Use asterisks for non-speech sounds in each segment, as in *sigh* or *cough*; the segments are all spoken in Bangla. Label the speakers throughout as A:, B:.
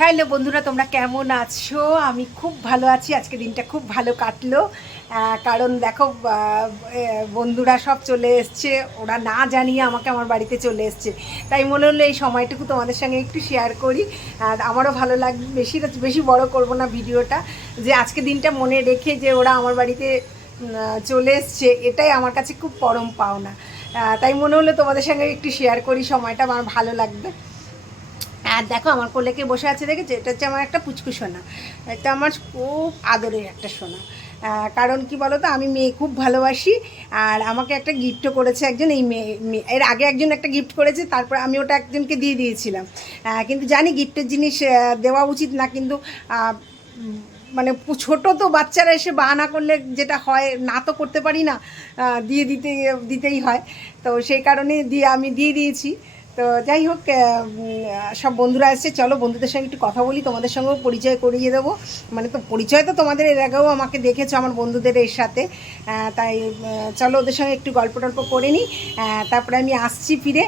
A: হ্যালো বন্ধুরা, তোমরা কেমন আছো? আমি খুব ভালো আছি। আজকে দিনটা খুব ভালো কাটলো। কারণ দেখো বন্ধুরা সব চলে এসছে। ওরা না জানিয়ে আমাকে আমার বাড়িতে চলে এসছে। তাই মনে হলো এই সময়টুকু তোমাদের সঙ্গে একটু শেয়ার করি। আর আমারও ভালো লাগবে বেশি বেশি বড় করব না ভিডিওটা। যে আজকে দিনটা মনে রেখে যে ওরা আমার বাড়িতে চলে এসছে, এটাই আমার কাছে খুব পরম পাওনা। তাই মনে হলো তোমাদের সঙ্গে একটু শেয়ার করি, সময়টা আমার ভালো লাগবে। আর দেখো, আমার কোলেকে বসে আছে দেখেছ? এটা হচ্ছে আমার একটা পুচকু সোনা। এটা আমার খুব আদরের একটা সোনা। কারণ কি বলো তো আমি মেয়ে খুব ভালোবাসি, আর আমাকে একটা গিফটও করেছে একজন, এই মেয়ে এর আগে একজন একটা গিফট করেছে, তারপর আমি ওটা একজনকে দিয়ে দিয়েছিলাম। কিন্তু জানি গিফটের জিনিস দেওয়া উচিত না, কিন্তু মানে ছোট তো বাচ্চারা এসে বাহানা করলে যেটা হয়, না তো করতে পারি না দিয়ে দিতে, দিতেই হয়। তো সেই কারণে দিয়ে, আমি দিয়ে দিয়েছি। তো যাই হোক সব বন্ধুরা এসছে চলো বন্ধুদের সঙ্গে একটু কথা বলি, তোমাদের সঙ্গেও পরিচয় করিয়ে দেবো। মানে তো পরিচয় তো তোমাদের এর আগেও আমাকে দেখেছ, আমার বন্ধুদের এর সাথে। তাই চলো ওদের সঙ্গে একটু গল্প টল্প করে নিই। তারপরে আমি আসছি ফিরে।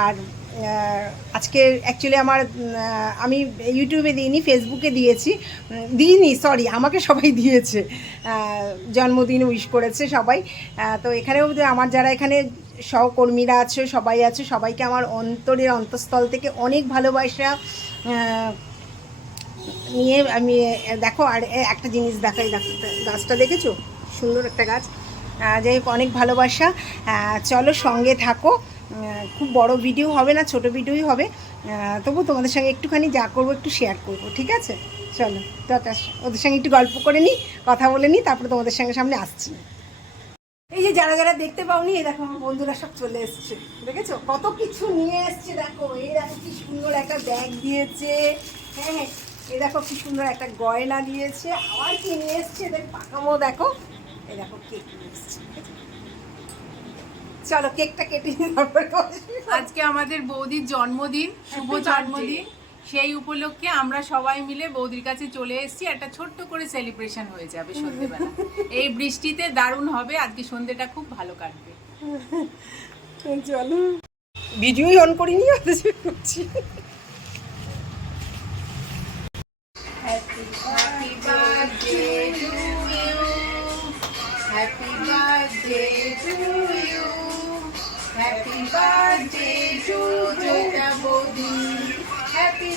A: আর আজকে অ্যাকচুয়ালি আমার আমি ইউটিউবে দিইনি ফেসবুকে দিয়েছি। দিইনি সরি আমাকে সবাই দিয়েছে। জন্মদিন উইশ করেছে সবাই। তো এখানেও আমার যারা এখানে সহকর্মীরা আছে, সবাই আছে। সবাইকে আমার অন্তরের অন্তঃস্থল থেকে অনেক ভালোবাসা নিয়ে আমি, দেখো, আর একটা জিনিস দেখাই, দেখো, গাছটা দেখেছ? সুন্দর একটা গাছ। যাই হোক, অনেক ভালোবাসা। চলো সঙ্গে থাকো। খুব বড় ভিডিও হবে না, ছোট ভিডিওই হবে। তবু তোমাদের সঙ্গে একটুখানি যা করব, একটু শেয়ার করব, ঠিক আছে? চলো, টাটা। ওদের সঙ্গে একটু গল্প করে নিই, কথা বলে নিই, তারপরে তোমাদের সঙ্গে সামনে আসছি। এই যে যারা যারা দেখতে পাওনি এই দেখো আমার বন্ধুরা সব চলে এসছে। দেখেছ? কত কিছু নিয়ে এসছে দেখো। এই দেখো কি সুন্দর একটা ব্যাগ দিয়েছে। হ্যাঁ হ্যাঁ। এই দেখো কি সুন্দর একটা গয়না দিয়েছে। আবার কি নিয়ে এসছে? দেখ পাকামো দেখো। এই দেখো কেক নিয়ে এসছে। চলো কেকটা কেটে তারপরে।
B: আজকে আমাদের বৌদির জন্মদিন শুভ জন্মদিন। সেই উপলক্ষে আমরা সবাই মিলে বৌদির কাছে চলে এসেছি একটা ছোট্ট করে সেলিব্রেশন হয়ে যাবে সন্ধ্যেবেলা এই বৃষ্টিতে দারুণ হবে আজকে সন্ধ্যেটা খুব ভালো কাটবে
A: চলো ভিডিওই অন করিনি করছি
B: Happy birthday to you. Happy birthday to you. Happy birthday to. Happy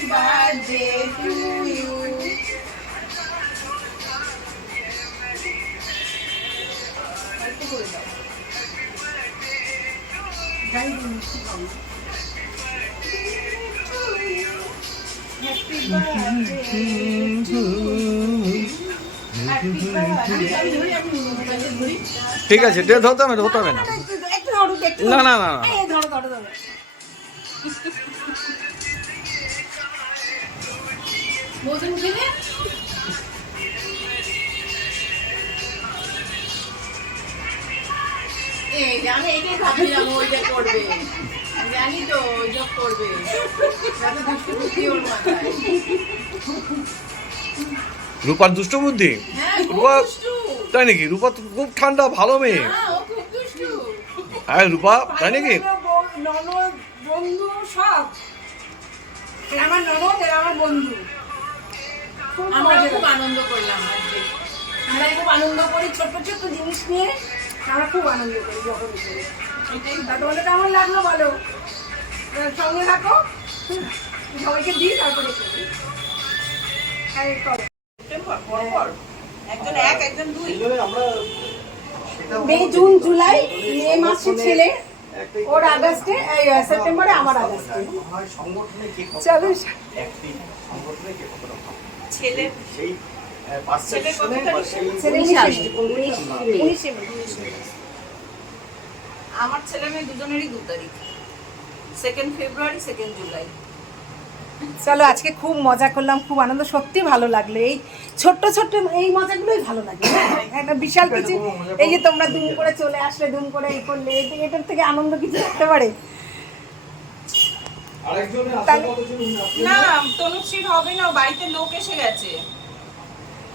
B: birthday to you.
A: Happy birthday to ধরি, ধরি।
C: ঠিক আছে ধরতে হবে না, ধরতে হবে না
A: একটু- একটু ধরো,
C: না,
A: ধরো।
C: না, না,
B: বৌদি মুখে দে। এই যে আমি এইটাই ভাবছিলাম ও ওইটা করবে। আমি জানি তো ওইসব করবে। যত দুষ্টু বুদ্ধি ওর মাথায়।
C: রূপার দুষ্ট বুদ্ধি?
B: হ্যাঁ
C: রূপা তাই নাকি? রূপা তো খুব ঠান্ডা ভালো মেয়ে।
B: হ্যাঁ
C: রূপা তাই নাকি?
A: ভালো বন্ধু সব। আমার ননদ এরা আমার বন্ধু।
B: আমরা খুব আনন্দ করলাম
A: আমরা খুব আনন্দ করি ছোট্ট ছোট্ট জিনিস নিয়ে। আমরা খুব আনন্দ করি যখন করি। তা তোমাদের কেমন লাগল বলো? সঙ্গে থাকো। সবাইকে দিই তারপরে করি। হ্যাঁ, করো। মে জুন জুলাই মে মাসে ছেলে। ওর আগস্টে সেপ্টেম্বরে আমার আগস্টে। চলো।
D: পাঁচ
B: ছেলে?
D: সেই
A: ছেলে।
D: আমার ছেলে মেয়ে দুজনেরই দু তারিখ। সেকেন্ড ফেব্রুয়ারি সেকেন্ড জুলাই
A: চলো আজকে খুব মজা করলাম খুব আনন্দ সত্যি ভালো লাগল। এই ছোট্ট ছোট্ট এই মজাগুলোই ভালো লাগে। একটা বিশাল কিছু এই যে তোমরা দুম করে চলে আসলে দুম করে এই করলে এতে- এটার থেকে আনন্দ কিছু থাকতে পারে?
D: না তনুশ্রীর হবে না বাড়িতে লোক এসে গেছে।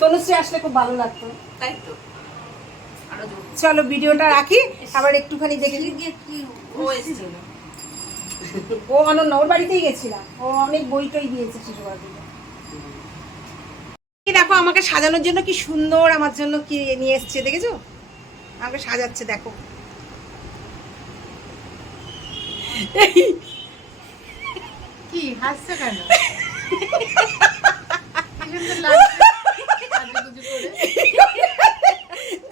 A: তনুশ্রী আসলে খুব ভালো লাগতো।
D: তাই তো। আরও
A: চলো ভিডিওটা রাখি আবার একটুখানি দেখি
D: ও
A: অনন্য ওর বাড়িতেই গেছিলাম। ও অনেক বই টই দিয়েছে শিশু দেখো আমাকে সাজানোর জন্য কি সুন্দর আমার জন্য কি নিয়ে এসছে দেখেছ? আমাকে সাজাচ্ছে দেখো।
B: হাসছো কেন। *laughs*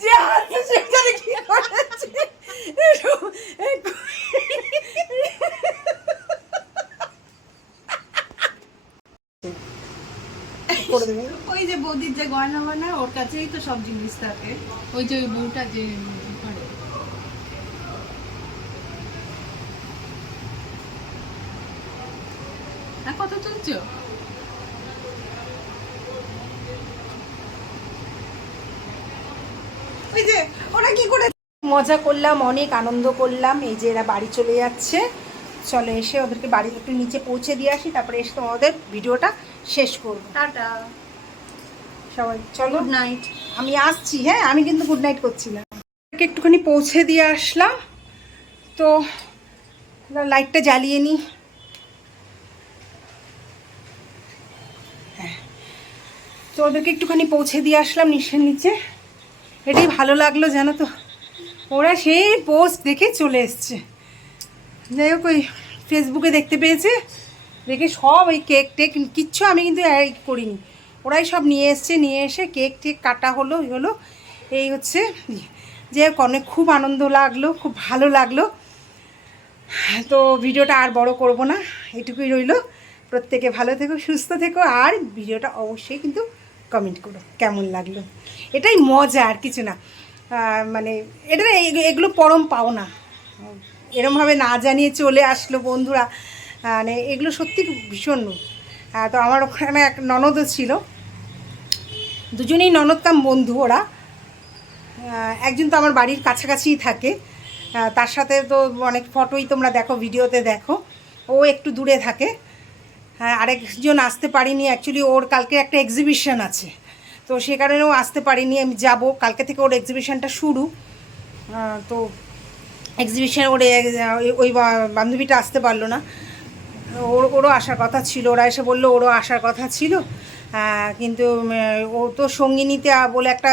A: যে হাসছে সেখানে কি করেছে?
D: ওই যে বৌদির যে গয়না বানায় ওর কাছেই তো সব জিনিস থাকে।
B: ওই যে ওই বউটা যে আর কত তুলছো
A: ওই যে ওরা কি করে মজা করলাম অনেক আনন্দ করলাম। এই যে এরা বাড়ি চলে যাচ্ছে। চলো এসে ওদেরকে বাড়ি একটু নিচে পৌঁছে দিয়ে আসি তারপরে এসে তোমাদের ভিডিওটা শেষ করব।
D: টাটা।
A: সবাই চলো।
D: গুড নাইট
A: আমি আসছি হ্যাঁ আমি কিন্তু গুড নাইট করছি না। ওদেরকে একটুখানি পৌঁছে দিয়ে আসলাম। তো লাইটটা জ্বালিয়ে নিই তো ওদেরকে একটুখানি পৌঁছে দিয়ে আসলাম নিচের নিচে। এটাই ভালো লাগল জানো তো। ওরা সেই পোস্ট দেখে চলে এসছে। যাই হোক, ওই ফেসবুকে দেখতে পেয়েছে। দেখে সব ওই কেক টেক, কিচ্ছু আমি কিন্তু করিনি। ওরাই সব নিয়ে এসছে, নিয়ে এসে কেক টেক কাটা হলো এই হলো। এই হচ্ছে যে অনেক খুব আনন্দ লাগল, খুব ভালো লাগল। তো ভিডিওটা আর বড় করব না, এটুকুই রইল। প্রত্যেকে ভালো থেকো, সুস্থ থেকো, আর ভিডিওটা অবশ্যই কিন্তু কমেন্ট করো, কেমন লাগল? এটাই মজা, আর কিছু না। মানে এটা এগুলো পরম পাও না এরমভাবে না জানিয়ে চলে আসলো বন্ধুরা। মানে এগুলো সত্যি ভীষণ। তো আমার ওখানে এক ননদও ছিল। দুজনেই ননদকাম বন্ধু ওরা। একজন তো আমার বাড়ির কাছাকাছিই থাকে। তার সাথে তো অনেক ফটোই তোমরা দেখো, ভিডিওতে দেখো। ও একটু দূরে থাকে। হ্যাঁ আরেকজন আসতে পারিনি অ্যাকচুয়ালি ওর কালকে একটা এক্সিবিশন আছে। তো সে কারণে ও আসতে পারিনি, আমি যাব। কালকে থেকে ওর এক্সিবিশনটা শুরু। তো এক্সিবিশন ওর ওই বান্ধবীটা আসতে পারল না। ওর, ওরও আসার কথা ছিল, ওরা এসে বলল ওরও আসার কথা ছিল। কিন্তু ও তো সঙ্গিনীতে বলে একটা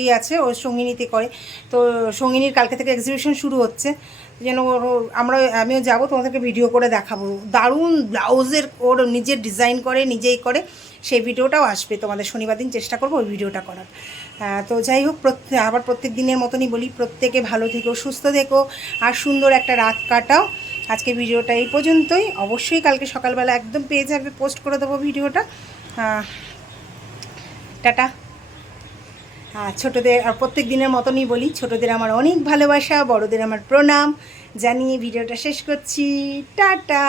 A: ই আছে, ও সঙ্গিনীতে করে। তো সঙ্গিনীর কালকে থেকে এক্সিবিশন শুরু হচ্ছে। যেন আমরা, আমিও যাব, তোমাদেরকে ভিডিও করে দেখাবো। দারুণ ব্লাউজের ওর নিজের ডিজাইন করে, নিজেই করে। সেই ভিডিওটাও আসবে, তোমাদের শনিবার দিন চেষ্টা করব ওই ভিডিওটা করার। তো যাই হোক প্রত্যেক আবার প্রত্যেক দিনের মতনই বলি, প্রত্যেকে ভালো থেকো, সুস্থ থেকো, আর সুন্দর একটা রাত কাটাও। আজকে ভিডিওটা এই পর্যন্তই। অবশ্যই কালকে সকালবেলা একদম পেয়ে যাবে পোস্ট করে দেবো ভিডিওটা টাটা। আর ছোটোদের, আর প্রত্যেক দিনের মতনই বলি, ছোটোদের আমার অনেক ভালোবাসা, বড়দের আমার প্রণাম। জানিয়ে ভিডিওটা শেষ করছি। টাটা!